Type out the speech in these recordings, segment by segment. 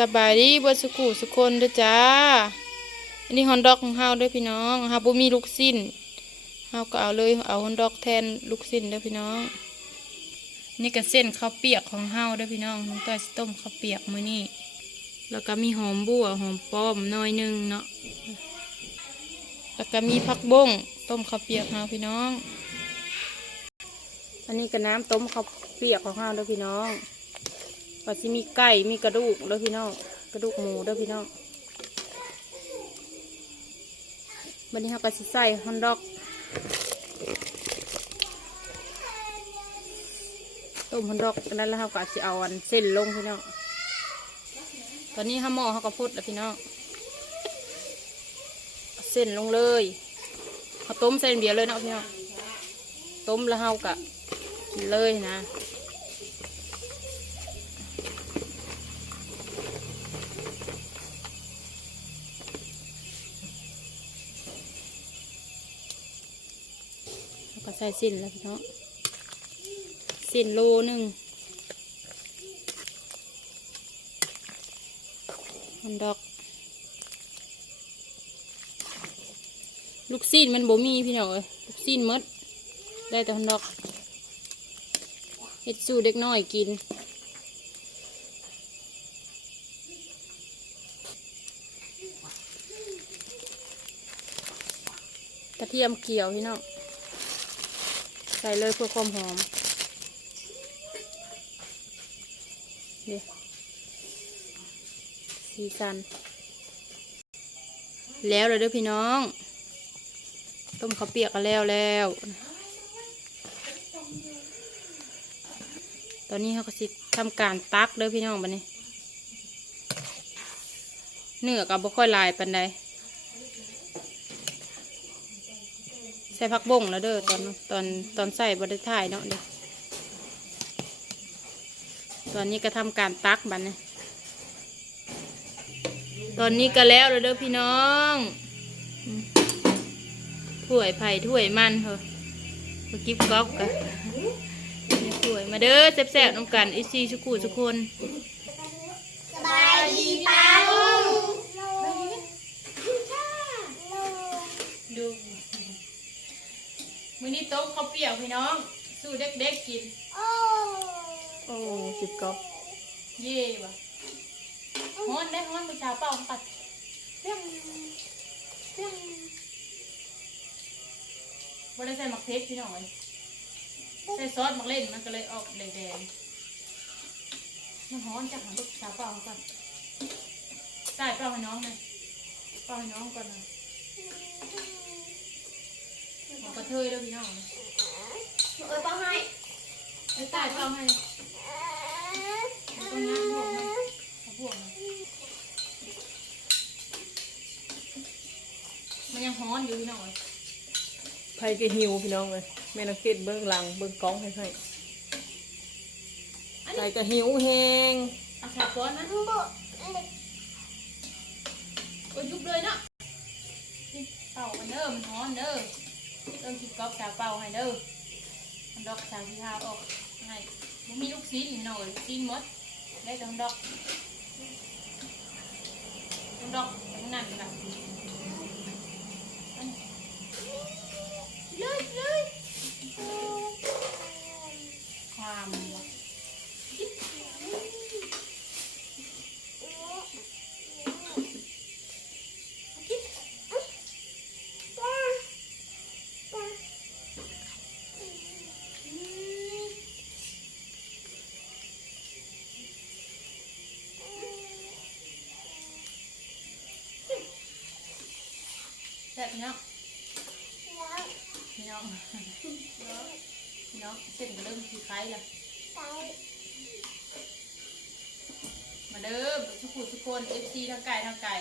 สบายดีเบิดสุขุสุกคนด้อจ้า อันนี้ฮอนดอกของเฮาด้อพี่น้องเฮาบ่มีลูกสิ้นเฮาก็เอาเลยเอาฮอนดอกแทนลูกสิ้นด้อพี่น้อง นี่ก็เส้นข้าวเปียกของเฮาด้อพี่น้องน้องต้อยต้มข้าวเปียกมื้อนี้แล้วก็มีหอมบัวหอมป้อมหน้อยหนึงเนาะแล้วก็มีผักบงต้มข้าวเปียกเฮาพี่น้อง อันนี้ก็น้ำต้มข้าวเปียกของเฮาด้อพี่น้อง ก็จะมีไก่ มีกระดูกเด้อพี่น้อง กระดูกหมูเด้อพี่น้องวันนี้เราก็สิใส่ฮอนดอก ต้มฮอนดอกอันนั้นแล้วเราก็สิเอาอันเส้นลงพี่น้อง ตอนนี้ห้าหม้อเขาก็พุดแล้วพี่น้อง เส้นลงเลยเขาต้มเส้นเดียวเลยนะพี่น้อง ต้มแล้วเราก็กินเลยนะ แล้วก็ ใส่สิ้นแล้วพี่น้องสิ้นโลหนึ่งมันดอก ลูกซีนมันบ่มีพี่น้องเอ้ยลูกซีนมด ได้แต่ฮันดอกเฮ็ดสู้เด็กน้อยกินกระเทียมเกี่ยวพี่น้อง ใส่เลยเพื่อความหอมนี่สีสัน แล้วเลยเด้อพี่น้อง ต้มข้าวเปียกกันแล้วแล้ว ตอนนี้เขาก็สิทำการตักเด้อพี่น้องบันนี้ เนื้อกับบ่ค่อยลายปันใด ส่ผักบงแล้วเด้อตอนตอนตอนใส่บไดถ่ายเนาะเด้อตอนนี้ก็ทำการตักบันนี้ตอนนี้ก็แล้วแล้วเด้อพี่น้องถ้วยไผ่ถ้วยมันเหรอมากิบก๊อกกันถ้วยมาเด้อแซ่บๆน้ำกันอีซีสุกูสุกคนสบายดีป้าลุง ดู มื้อนี้ต้มข้าวเปียกพี่น้อง สู้เด็กๆกิน โอ้โอ้จิบก๊อกเย่ว่ะฮ้อนได้ฮ้อนผู้ชาวเป่าปัดเรื่องเรื่องบ่ได้ใส่หมักเพชรพี่น้องเลยใส่ซอสหมักเล่นมันก็เลยออกแดงๆมันฮ้อนจังหาลูกสาวเป่าก่อนใส่เป่าให้น้องเลยเป่าให้น้องก่อนนะห มอกระเทยแล้วพี่น้องเอ้ยป้าให้ไอ้ใต้เป่าให้ตรงนี้พวกมันเอาพวกมันมันยังฮ้อนอยู่พี่น้องเลยไผก็หิวพี่น้องเลยแม่นักเก็ตเบื้องหลังเบื้องกล้องให้ให้อันไผนี้ก็หิวแฮงเอาใส่ก้อนมันลูกก็ยุบเลยเนาะนี่เป่ามันเด้อมันฮ้อนเด้อ เอิ้นคิดกอบชาวเป่าให้เด้อมันดอกชาวที่ทาออกให้มันมีลูกชิ้นพี่น้องเอ้ยชิ้นหมดได้ตั้งดอกตั้งดอกทั้งนั่นนะเลยเลยความ ซ่บพี่น้องพี่น้องพี่น้องเส้นก็เริ่มทีคล้ายและมาเด้อทุกคนทุกคนเอฟซีทั้งไก่ทั้งไก่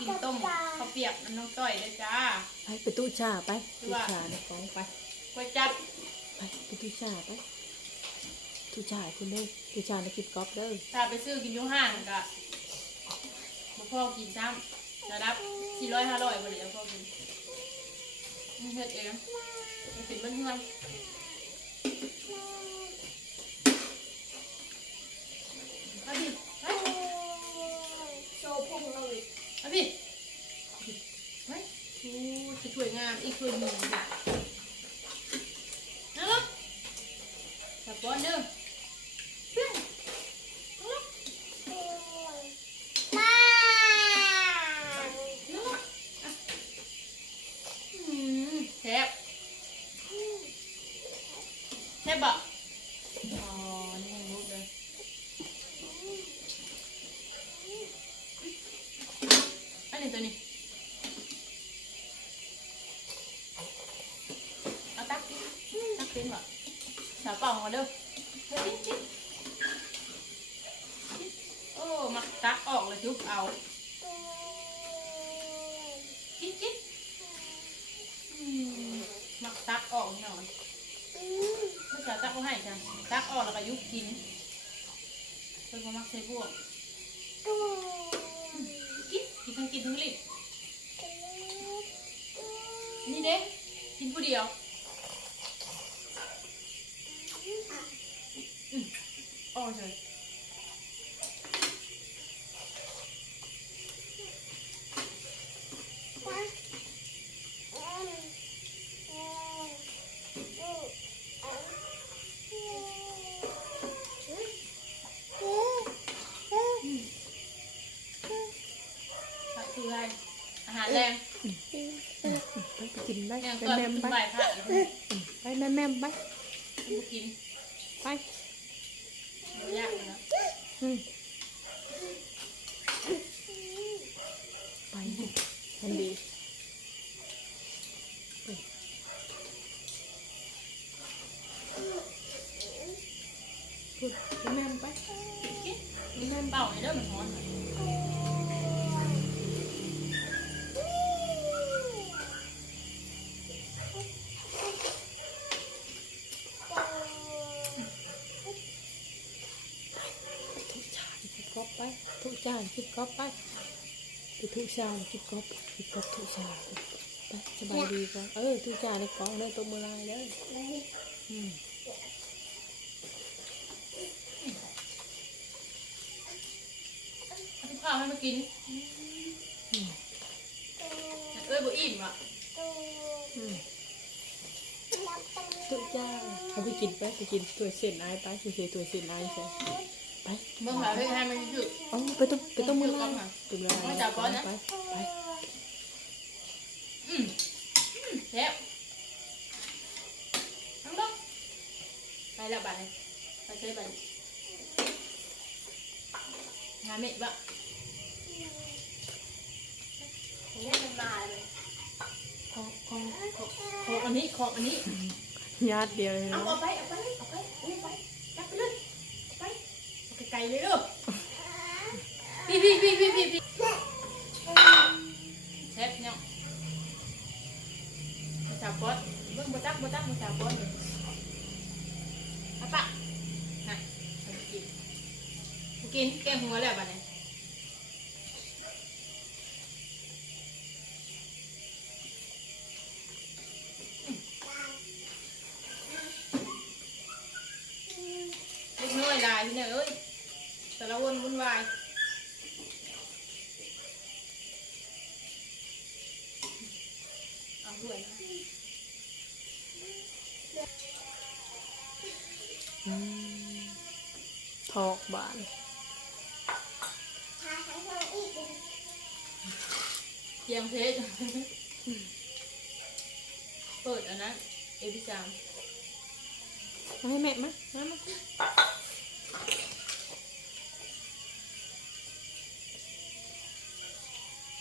กินต้มข้าวเปียกน้ำน้องต้อยเลยจ้าไปไปตู้ชาไปตู้ชาในกล้องไปก๋วยจับไปไปตู้ชาไปตู้ชาให้คุณเด้อตู้ชาในคลิปก๊อฟเด้อถ้าไปซื้อกินอยุ่ห้างก็บ่พอกินซ้ำ ระดับสี่ร้อยห้าร้อยบริจาคพอกินมีเห็ดเองมันเป็นมันเพื่อพี่เอาโชว์พุงเราอีกเอาพี่เฮ้โอ้สวยงามอีกสวยหนึ่ง แซ่บบ่อ๋อนี่ให้ลูกเลยอันนี้ตัวนี้เอาตักตักเป็นบ่สาว เมาเด้อเฮ้ยจิ๊บจิ๊บจิ๊บโอ้มักตักเลยจุ๊บเอาจิ๊บจิ๊บอืมมักตักออกหน่อยไม่ใช่ตักก็ให้จ้ะตักออกแล้วก็ยุบกินเพิ่นก็มักใส่พวกกินกินทั้งกินทั้งลิ้นนี่เด้กินผู้เดียวอืมออกเลยผักคืออะไรอาหารแรง ไปไปกินไป อย่าง ไป ก่อน แมมไปไปแมมแมมไปกินไปบ่ยากเลยนะอืมไปทันดีไปพูดไปแมมไปกินกินน้ำเล่าในเด้อมันร้อนอะ ทุกชาติคิดก๊อปไป ทุกจานคิดก๊อปไปไปทุกชาติคิดก๊อปคิดก๊อปทุกชาติไปสบายดีก่อนเออทุกจานในกล่องเลยตัวมือลายเลยอืมเอาที่ข้าวให้มากินอืมเอ้ยบ่อิ่มอะอืมทุกจานเอาไปกินไปไปกินตัวเส้นไอายไปเสียตัวเส้นไอายใช่ ไปเบิ่งหาเฮ้ยให้มันหยุดเอาไปตัวไปตัวมือลายตัวมือลายเอาจับก่อนนะไปไปอืมอืมแซ่บน้ำต้องไปแล้วบัดนี้ไปเจอบัดนี้หาเม็ดบะเล่นมาเลยของของของอันนี้ของอันนี้ญาติเดียวเลยเอานะเอาไปเอาไปเอาไปเอาไปจับไปเลยเอาไปเอา ไกลๆเลยเด้อพี่พี่พี่พี่พี่พี่เชฟเนี่ยมาจับบอสเบิ่งมาจับมาจับมาจับบอสเลยเอาปะฮะเอาไปกินไปกินแกงหัวแล้วบัดนี้เล็กน้อยหลายพี่เนี่ยเอ้ย แต่ละวนวุ่นวายเอาด้วยนะอืมทอกบานชาทั้งคนอีกเจียงเพชรเปิดอันนั้นเอพิจามมาให้แม่มามามา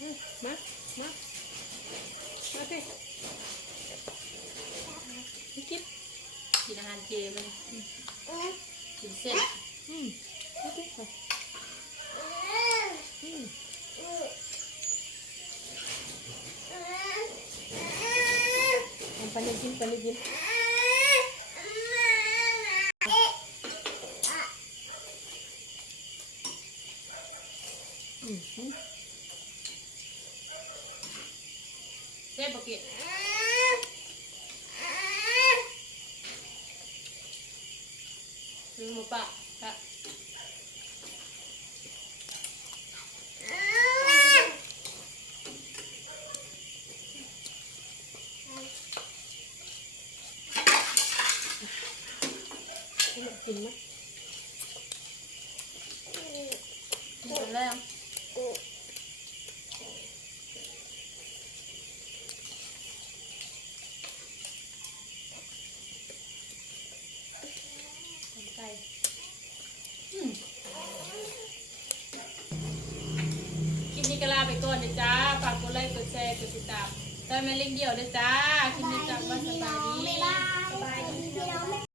มมามามาสิให้กินกินอาหารเจมันอืมกินเส้นอืมให้กินไปอืมทำไปเลยกินไปเลยกินอืม จ็บปกิซื้อหมูปะค่ะกินไหม ก็ลาไปก่อนนะจ้าฝากกดไลค์กดแชร์กดติดตามได้แม่เล็กเดียวนะจ้าคลิปนี้จ้าว่าสบายดีบ๊ายบายสบายดีพี่น้อง